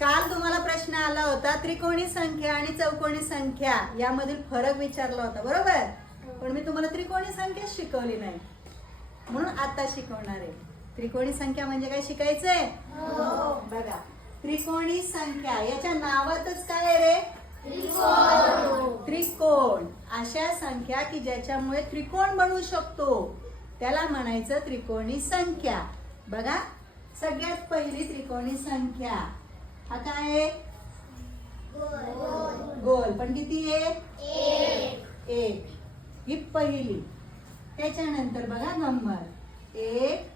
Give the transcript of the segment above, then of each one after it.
काल तुम्हाला प्रश्न आला होता त्रिकोणी संख्या आणि चौकोनी संख्या यामधील फरक विचारला होता, बरोबर? पण मी तुम्हाला त्रिकोणी संख्या शिकवली नाही, म्हणून आता शिकवणार आहे. त्रिकोणी संख्या म्हणजे काय शिकायचंय? बघा, त्रिकोणी संख्या याच्या नावातच काय आहे रे? त्रिकोण. अशा संख्या की ज्याच्यामुळे त्रिकोण बनवू शकतो त्याला म्हणायचं त्रिकोणी संख्या. बघा, सगळ्यात पहिली त्रिकोणी संख्या हा काय आहे? गोल. पण किती आहे? एक. ही पहिली. त्याच्यानंतर बघा गंमत, 1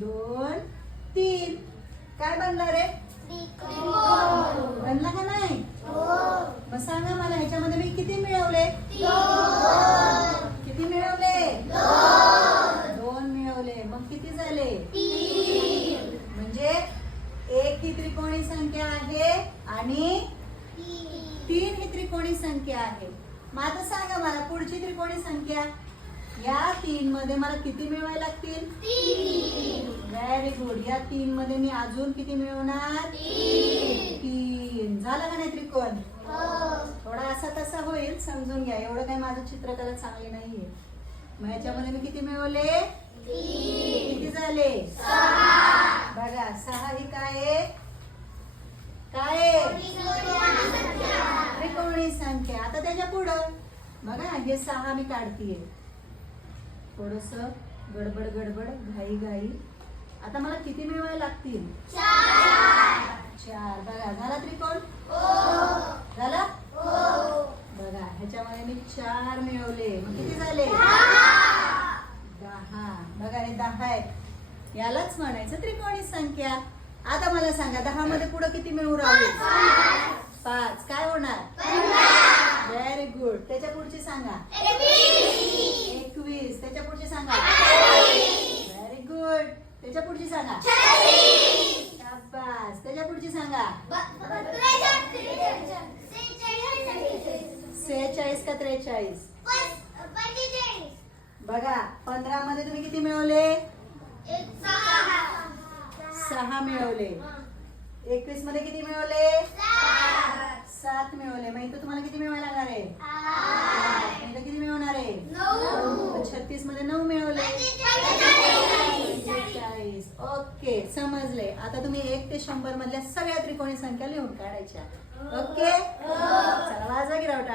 2 3 काय बनला रे? बनला का नाही? मग सांगा मला, ह्याच्यामध्ये मी किती मिळवले? किती मिळवले? 2 मिळवले. मग किती झाले? म्हणजे 1 ही त्रिकोणी संख्या आहे आणि 3 ही त्रिकोणी संख्या आहे. मग आता सांगा मला पुढची त्रिकोणी संख्या, या 3 मध्ये मला किती मिळवायला लागतील? 3. Very good. या 3 मध्ये मी अजून किती मिळवणार? 3. झालं का नाही त्रिकोण? थोडा असा तसा होईल, समजून घ्या. एवढं काही माझं चित्रकला चांगली नाहीये. मग याच्यामध्ये मी किती मिळवले? 3. किती झाले? 6. बघा, 6 ही काय आहे? काय? त्रिकोणी संख्या. आता त्याच्या पुढं बघा, हे 6 मी काढतीये. थोडस गडबड गडबड, घाई घाई. आता मला किती मिळवायला लागतील? 4. बघा, झाला त्रिकोण? झाला? बघा, ह्याच्यामध्ये मी 4 मिळवले. मग किती झाले? 10. बघा, हे 10 आहेत. यालाच म्हणायचं त्रिकोणी संख्या. आता मला सांगा, 10 मध्ये पुढे किती मिळू राहिले? 5. काय होणार? Very good. त्याच्या पुढची सांगा. 21. त्याच्या पुढची सांगा. Very good. त्याच्या पुढची सांगा. शाबास. त्याच्या पुढची सांगा. 46 का 43? बघा, 15 मध्ये तुम्ही किती मिळवले? 6 मिळवले. 21 मध्ये किती मिळवले? 7 मिळवले. मग इथं तुम्हाला किती मिळवायला लागणार आहे? 8. इथं किती मिळवणार आहे? 9. 36 मध्ये 9 मिळवले. 45. ओके, समजले. आता तुम्ही 1 ते 100 मधल्या सगळ्या त्रिकोणी संख्या लिहून काढायच्या. ओके, चला वाजवा गिरावटा.